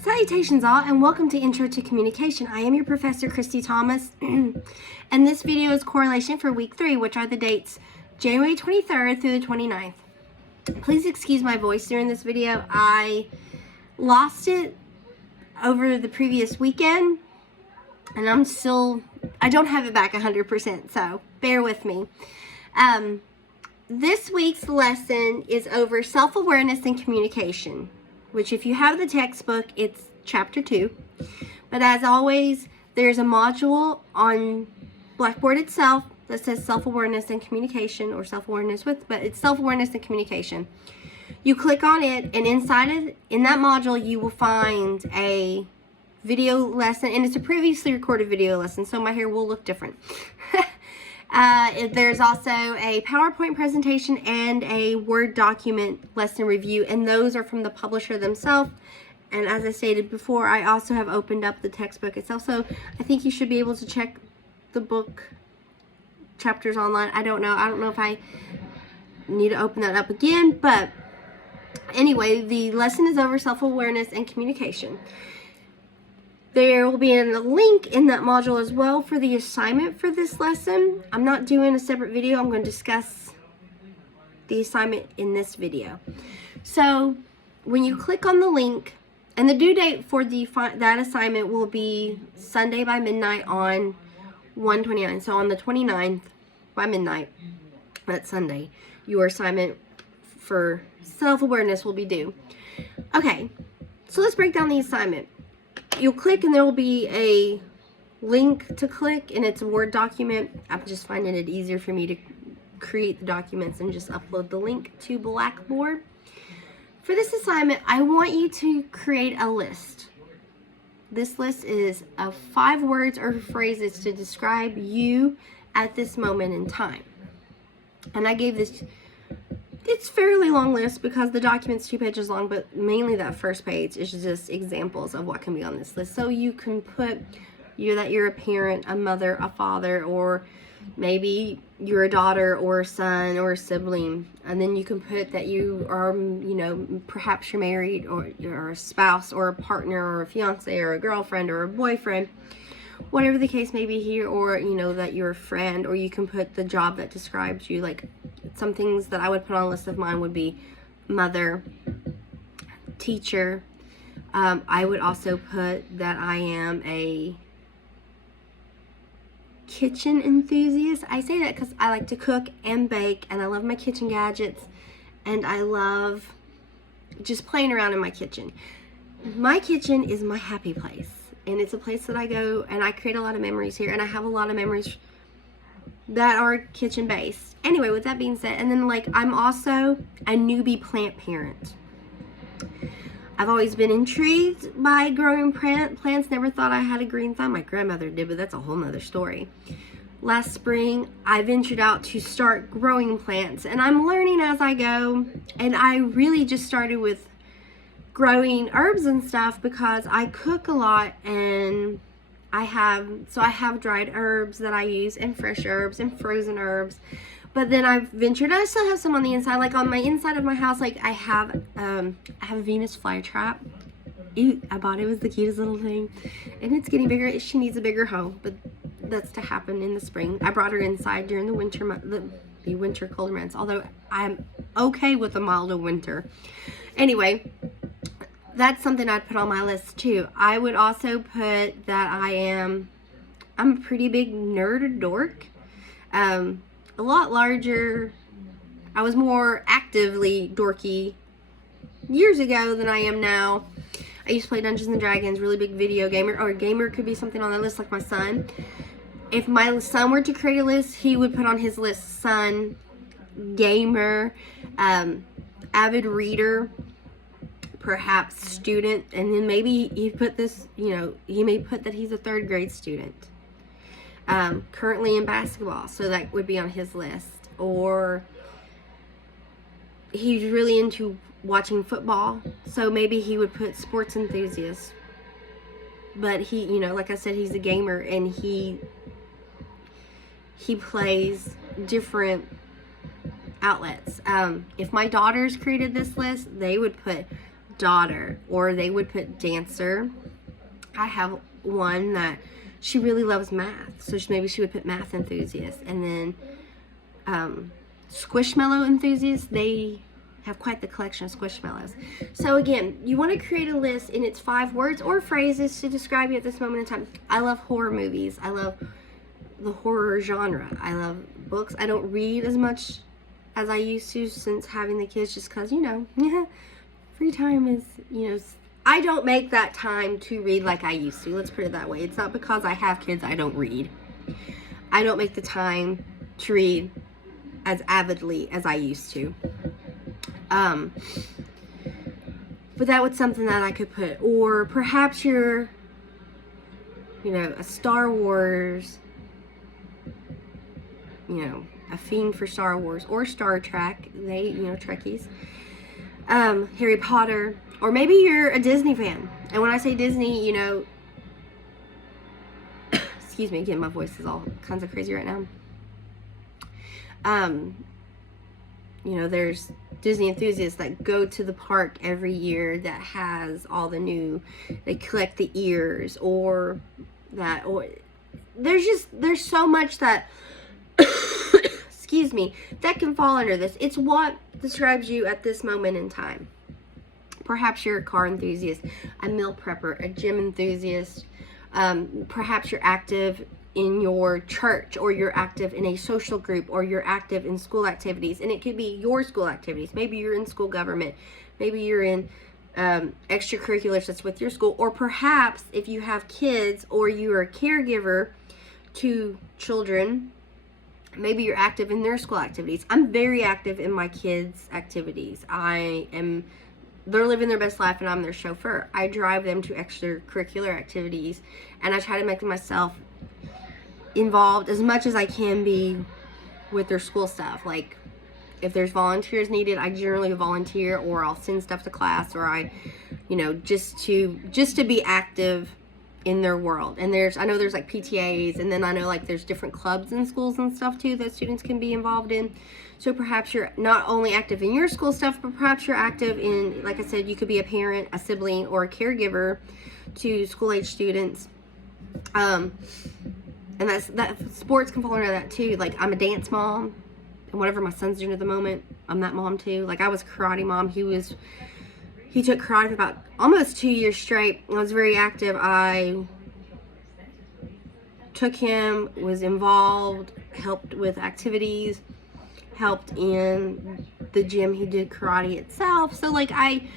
Salutations all, and welcome to Intro to Communication. I am your professor, Christy Thomas, and this video is correlation for week 3, which are the dates January 23rd through the 29th. Please excuse my voice during this video. I lost it over the previous weekend, and I don't have it back 100%, so bear with me. This week's lesson is over self-awareness and communication, which if you have the textbook, it's chapter 2. But as always, there's a module on Blackboard itself that says self-awareness and communication, or self-awareness but it's self-awareness and communication. You click on it, and in that module, you will find a video lesson, and it's a previously recorded video lesson, so my hair will look different. There's also a PowerPoint presentation and a Word document lesson review, and those are from the publisher themselves. And as I stated before, I also have opened up the textbook itself, so I think you should be able to check the book chapters online. I don't know if I need to open that up again, but anyway, the lesson is over self-awareness and communication. There will be a link in that module as well for the assignment for this lesson. I'm not doing a separate video. I'm going to discuss the assignment in this video. So when you click on the link, and the due date for that assignment will be Sunday by midnight on 1/29. So on the 29th by midnight, that's Sunday, your assignment for self-awareness will be due. Okay, so let's break down the assignment. You'll click and there will be a link to click, and it's a Word document. I'm just finding it easier for me to create the documents and just upload the link to Blackboard. For this assignment, I want you to create a list. This list is of 5 words or phrases to describe you at this moment in time. And I gave this, it's a fairly long list because the document's 2 pages long, but mainly that first page is just examples of what can be on this list. So you can put that you're a parent, a mother, a father, or maybe you're a daughter or a son or a sibling. And then you can put that you are, perhaps you're married, or you're a spouse or a partner or a fiance or a girlfriend or a boyfriend, whatever the case may be here, or that you're a friend. Or you can put the job that describes you. Like, some things that I would put on a list of mine would be mother, teacher. I would also put that I am a kitchen enthusiast. I say that because I like to cook and bake, and I love my kitchen gadgets, and I love just playing around in my kitchen. My kitchen is my happy place, and it's a place that I go and I create a lot of memories here, and I have a lot of memories that are kitchen based. Anyway, with that being said, and then I'm also a newbie plant parent. I've always been intrigued by growing plants. Never thought I had a green thumb. My grandmother did, but that's a whole nother story. Last spring, I ventured out to start growing plants, and I'm learning as I go. And I really just started with growing herbs and stuff because I cook a lot, and I have dried herbs that I use, and fresh herbs and frozen herbs. But then I've ventured, I still have some on the inside. Like on my inside of my house, I have a Venus flytrap. I bought it. It was the cutest little thing. And it's getting bigger. She needs a bigger home, but that's to happen in the spring. I brought her inside during the winter, the winter cold months, although I'm okay with a milder winter. Anyway, that's something I'd put on my list too. I would also put that I'm a pretty big nerd or dork. A lot larger. I was more actively dorky years ago than I am now. I used to play Dungeons and Dragons, really big video gamer, or gamer could be something on that list, like my son. If my son were to create a list, he would put on his list son, gamer, avid reader, perhaps student, and then maybe he put this, he may put that he's a 3rd grade student. Currently in basketball, so that would be on his list. Or he's really into watching football, so maybe he would put sports enthusiast. But he, like I said, he's a gamer, and he plays different outlets. If my daughters created this list, they would put daughter, or they would put dancer. I have one that she really loves math, so maybe she would put math enthusiast. And then Squishmallow enthusiasts, they have quite the collection of Squishmallows. So again, you want to create a list, and it's 5 words or phrases to describe you at this moment in time. I love horror movies. I love the horror genre. I love books. I don't read as much as I used to since having the kids, just because, free time is, I don't make that time to read like I used to. Let's put it that way. It's not because I have kids I don't read. I don't make the time to read as avidly as I used to. But that was something that I could put. Or perhaps you're, a Star Wars, a fiend for Star Wars or Star Trek. They, Trekkies. Harry Potter. Or maybe you're a Disney fan. And when I say Disney, excuse me, again, my voice is all kinds of crazy right now. There's Disney enthusiasts that go to the park every year that has all the new, they collect the ears, or there's so much that, excuse me, that can fall under this. It's what describes you at this moment in time. Perhaps you're a car enthusiast, a meal prepper, a gym enthusiast. Perhaps you're active in your church, or you're active in a social group, or you're active in school activities. And it could be your school activities. Maybe you're in school government. Maybe you're in extracurriculars that's with your school. Or perhaps if you have kids, or you're a caregiver to children, maybe you're active in their school activities. I'm very active in my kids' activities. They're living their best life, and I'm their chauffeur. I drive them to extracurricular activities, and I try to make myself involved as much as I can be with their school stuff. Like, if there's volunteers needed, I generally volunteer, or I'll send stuff to class, or I, just to be active in their world. And I know there's like PTAs, and then I know like there's different clubs in schools and stuff too that students can be involved in. So perhaps you're not only active in your school stuff, but perhaps you're active in, like I said, you could be a parent, a sibling, or a caregiver to school-age students. And that sports can fall under that too. Like, I'm a dance mom, and whatever my son's doing at the moment, I'm that mom too. Like, I was a karate mom. He took karate for about almost 2 years straight. I was very active. I took him, was involved, helped with activities, helped in the gym. He did karate itself. So like I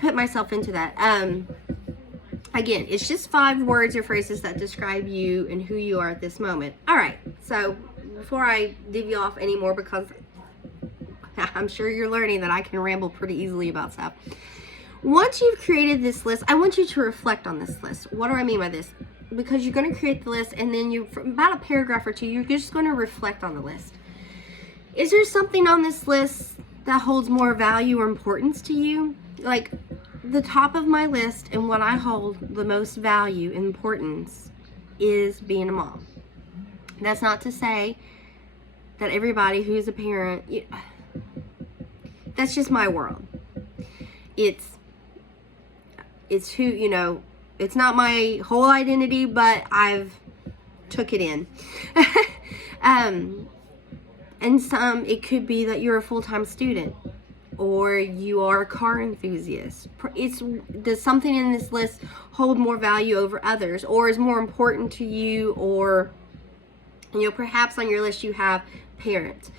put myself into that. Again, it's just 5 words or phrases that describe you and who you are at this moment. All right. So before I divvy off anymore, because I'm sure you're learning that I can ramble pretty easily about stuff. Once you've created this list, I want you to reflect on this list. What do I mean by this? Because you're going to create the list, and then for about a paragraph or 2, you're just going to reflect on the list. Is there something on this list that holds more value or importance to you? Like, the top of my list and what I hold the most value and importance is being a mom. That's not to say that everybody who's a parent, that's just my world. It's who, it's not my whole identity, but I've took it in. And it could be that you're a full-time student, or you are a car enthusiast. Does something in this list hold more value over others, or is more important to you? Or, perhaps on your list you have parents,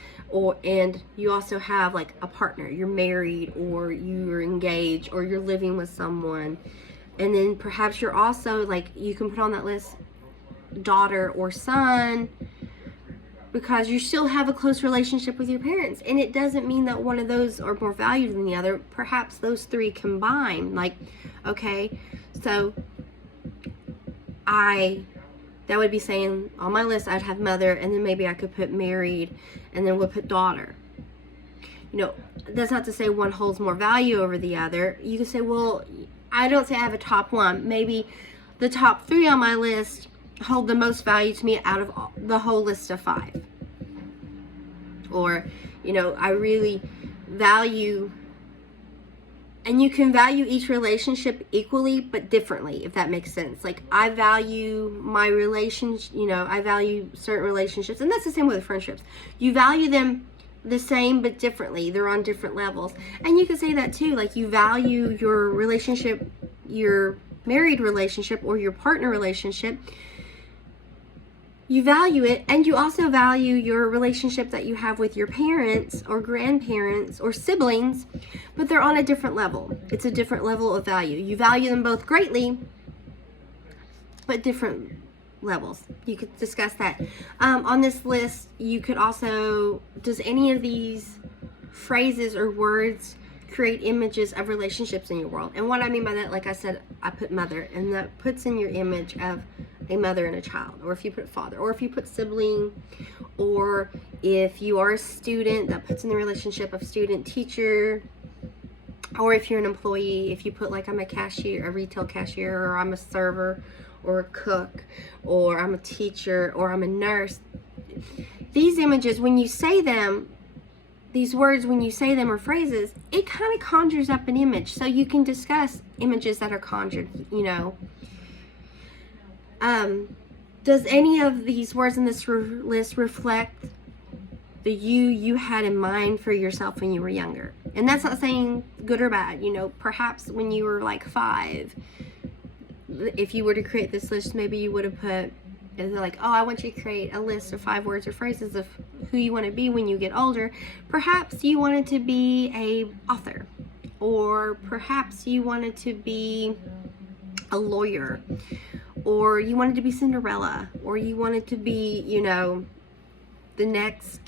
and you also have like a partner. You're married, or you're engaged, or you're living with someone. And then perhaps you're also like, you can put on that list daughter or son, because you still have a close relationship with your parents. And it doesn't mean that one of those are more valued than the other. Perhaps those 3 combine. Like, okay, so that would be saying on my list I'd have mother, and then maybe I could put married, and then we'll put daughter. That's not to say one holds more value over the other. You could say, well, I don't say I have a top 1. Maybe the top 3 on my list hold the most value to me out of the whole list of 5. Or, I really value And you can value each relationship equally, but differently, if that makes sense. Like, I value my relationship, I value certain relationships, and that's the same with friendships. You value them the same, but differently. They're on different levels. And you can say that too. Like, you value your relationship, your married relationship, or your partner relationship. You value it, and you also value your relationship that you have with your parents or grandparents or siblings, but they're on a different level. It's a different level of value. You value them both greatly, but different levels. You could discuss that. On this list, you could also, does any of these phrases or words create images of relationships in your world? And what I mean by that, like I said, I put mother, and that puts in your image of a mother and a child, or if you put father, or if you put sibling, or if you are a student, that puts in the relationship of student teacher, or if you're an employee, if you put like I'm a cashier, a retail cashier, or I'm a server, or a cook, or I'm a teacher, or I'm a nurse. These images, when you say them, these words, when you say them or phrases, it kind of conjures up an image. So you can discuss images that are conjured, Does any of these words in this list reflect the you had in mind for yourself when you were younger? And that's not saying good or bad. Perhaps when you were like 5, if you were to create this list, maybe you would have put, like, oh, I want you to create a list of 5 words or phrases of who you want to be when you get older. Perhaps you wanted to be a author, or perhaps you wanted to be a lawyer, or you wanted to be Cinderella, or you wanted to be, the next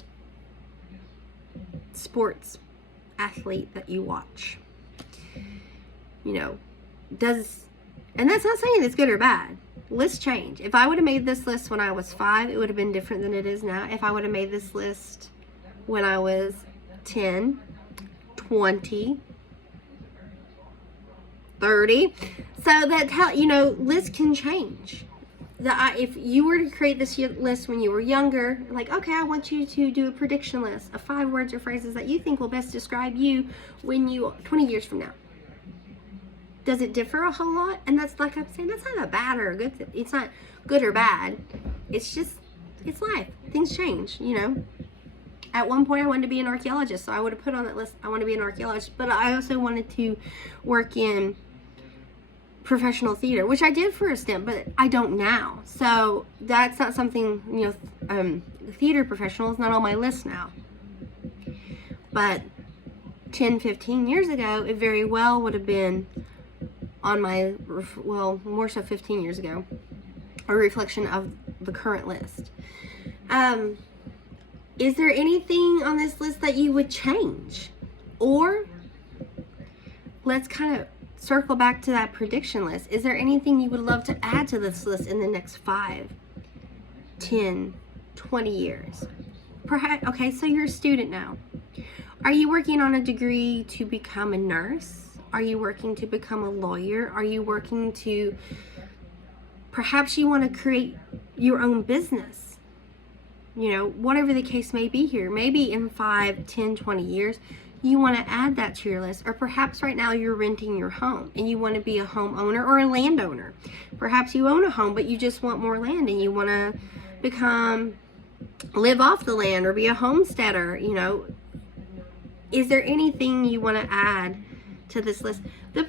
sports athlete that you watch. And that's not saying it's good or bad. Lists change. If I would have made this list when I was 5, it would have been different than it is now. If I would have made this list when I was 10, 20, 30. So that lists can change. If you were to create this list when you were younger, like, okay, I want you to do a prediction list of 5 words or phrases that you think will best describe you 20 years from now. Does it differ a whole lot? And that's, like I'm saying, that's not a bad or a good thing. It's not good or bad. It's life. Things change, At one point, I wanted to be an archaeologist, so I would have put on that list, I want to be an archaeologist. But I also wanted to work in professional theater, which I did for a stint, but I don't now. So that's not something, theater professional is not on my list now. But 10, 15 years ago, it very well would have been on my, more so 15 years ago, a reflection of the current list. Is there anything on this list that you would change? Or let's kind of circle back to that prediction list. Is there anything you would love to add to this list in the next 5, 10, 20 years? Perhaps, okay, so you're a student now. Are you working on a degree to become a nurse? Are you working to become a lawyer? Are you working to, perhaps you want to create your own business? Whatever the case may be here. Maybe in 5, 10, 20 years, you want to add that to your list. Or perhaps right now you're renting your home and you want to be a homeowner or a landowner. Perhaps you own a home, but you just want more land and you want to live off the land or be a homesteader, Is there anything you want to add to this list? The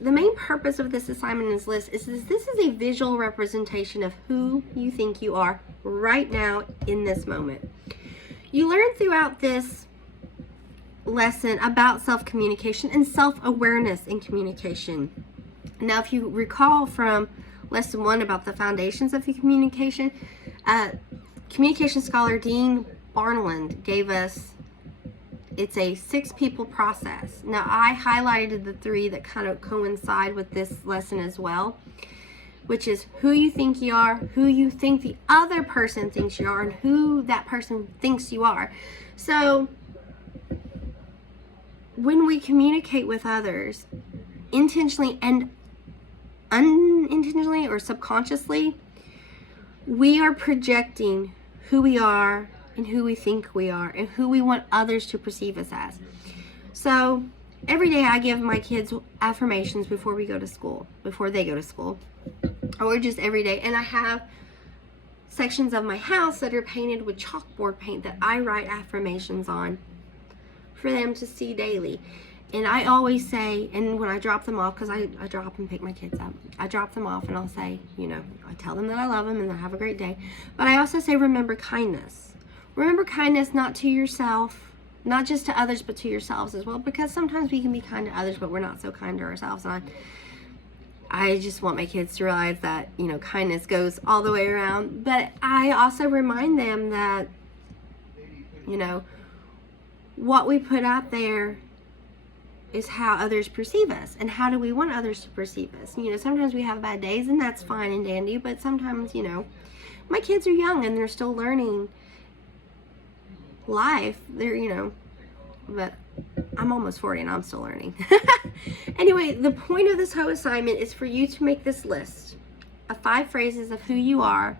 main purpose of this assignment in this list is this is a visual representation of who you think you are right now in this moment. You learn throughout this lesson about self-communication and self-awareness in communication. Now, if you recall from lesson 1 about the foundations of communication, communication scholar Dean Barnland gave us, it's a 6-people process. Now, I highlighted the 3 that kind of coincide with this lesson as well, which is who you think you are, who you think the other person thinks you are, and who that person thinks you are. So when we communicate with others, intentionally and unintentionally or subconsciously, we are projecting who we are and who we think we are and who we want others to perceive us as. So every day I give my kids affirmations before they go to school, or just every day. And I have sections of my house that are painted with chalkboard paint that I write affirmations on for them to see daily. And I always say, and when I drop them off, because I drop and pick my kids up, I drop them off and I'll say, I tell them that I love them and they'll have a great day. But I also say, remember kindness. Remember kindness, not to yourself, not just to others, but to yourselves as well. Because sometimes we can be kind to others, but we're not so kind to ourselves. And I just want my kids to realize that, kindness goes all the way around. But I also remind them that, what we put out there is how others perceive us, and how do we want others to perceive us. Sometimes we have bad days, and that's fine and dandy, but sometimes, my kids are young and they're still learning life. But I'm almost 40 and I'm still learning. Anyway, the point of this whole assignment is for you to make this list of 5 phrases of who you are,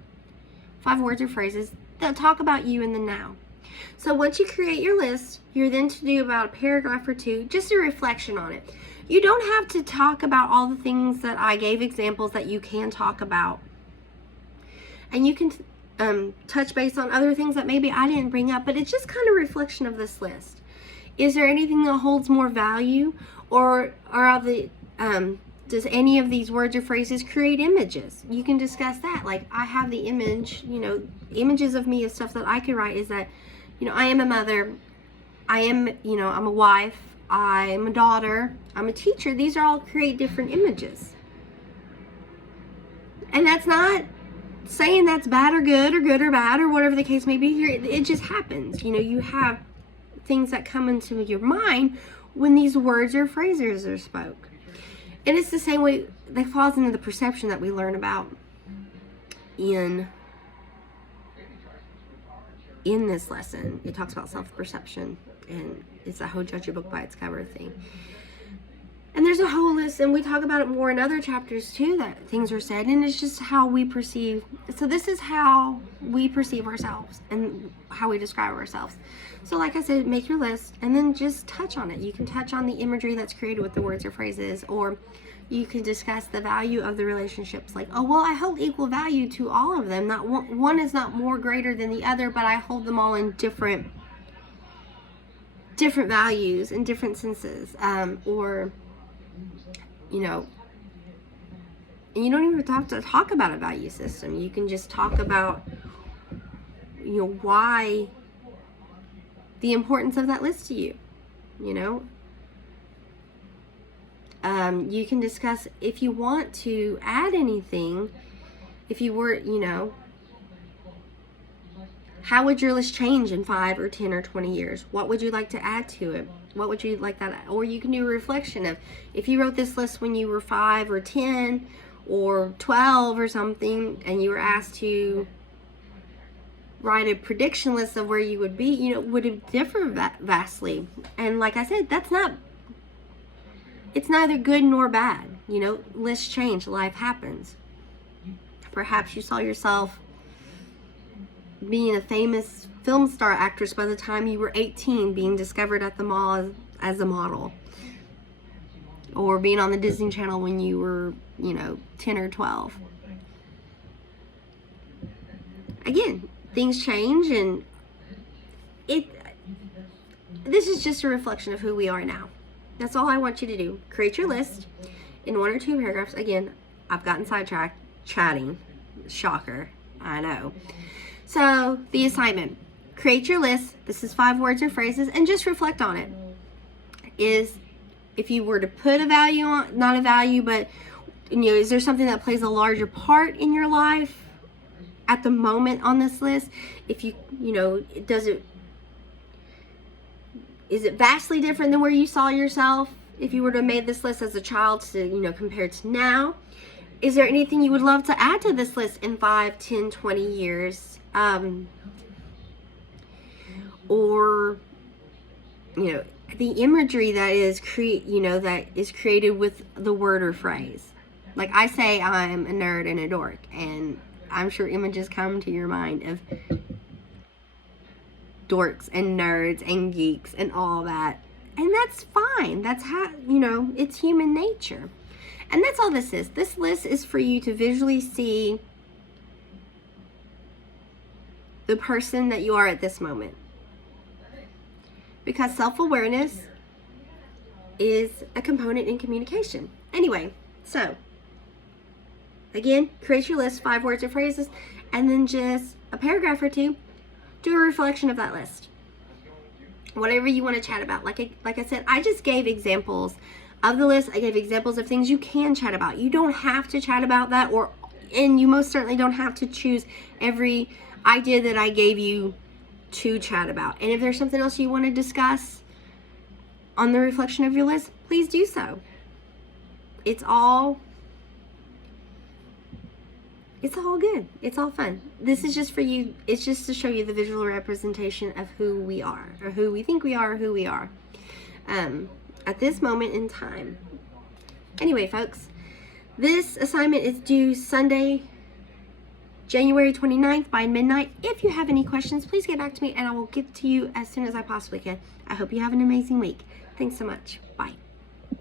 5 words or phrases that talk about you in the now. So once you create your list, you're then to do about a paragraph or 2, just a reflection on it. You don't have to talk about all the things that I gave examples that you can talk about. And you can touch base on other things that maybe I didn't bring up, but it's just kind of a reflection of this list. Is there anything that holds more value, or does any of these words or phrases create images? You can discuss that. Like, I have the image, images of me of stuff that I could write is that, I am a mother, I'm a wife, I'm a daughter, I'm a teacher. These are all create different images. And that's not saying that's bad or good or bad or whatever the case may be here. It just happens. You have things that come into your mind when these words or phrases are spoke. And it's the same way that falls into the perception that we learn about in this lesson. It talks about self-perception, and it's a whole judge your book by its cover thing. And there's a whole list, and we talk about it more in other chapters too, that things are said, and it's just how we perceive. So this is how we perceive ourselves and how we describe ourselves. So like I said, make your list and then just touch on it. You can touch on the imagery that's created with the words or phrases, or you can discuss the value of the relationships. Like, oh, well, I hold equal value to all of them. Not one is not more greater than the other, but I hold them all in different values and different senses. Or and you don't even have to talk about a value system. You can just talk about, why the importance of that list to you. You can discuss if you want to add anything. If you were, how would your list change in 5 or 10 or 20 years? What would you like to add to it? What would you like that? Or you can do a reflection of, if you wrote this list when you were 5 or 10 or 12 or something, and you were asked to write a prediction list of where you would be, would it differ vastly? And like I said, it's neither good nor bad. Lists change, life happens. Perhaps you saw yourself being a famous film star actress by the time you were 18, being discovered at the mall as a model, or being on the Disney Channel when you were 10 or 12. Again, things change, and this is just a reflection of who we are now. That's all I want you to do. Create your list in 1 or 2 paragraphs. Again, I've gotten sidetracked chatting. Shocker, I know. So the assignment, create your list. This is 5 words or phrases, and just reflect on it. Is, if you were to put a value on, not a value, but is there something that plays a larger part in your life at the moment on this list? If is it vastly different than where you saw yourself if you were to have made this list as a child to, compared to now? Is there anything you would love to add to this list in 5, 10, 20 years? Or, the imagery that is created with the word or phrase. Like, I say I'm a nerd and a dork, and I'm sure images come to your mind of dorks and nerds and geeks and all that. And that's fine. That's how, it's human nature. And that's all this is. This list is for you to visually see the person that you are at this moment. Because self-awareness is a component in communication. Anyway, so again, create your list, 5 words or phrases, and then just a paragraph or 2. Do a reflection of that list. Whatever you want to chat about. Like I said, I just gave examples of the list. I gave examples of things you can chat about. You don't have to chat about that, and you most certainly don't have to choose every idea that I gave you to chat about. And if there's something else you want to discuss on the reflection of your list, please do so. It's all good. It's all fun. This is just for you. It's just to show you the visual representation of who we are, or who we think we are, or who we are at this moment in time. Anyway, folks, this assignment is due Sunday, January 29th by midnight. If you have any questions, please get back to me and I will get to you as soon as I possibly can. I hope you have an amazing week. Thanks so much. Bye.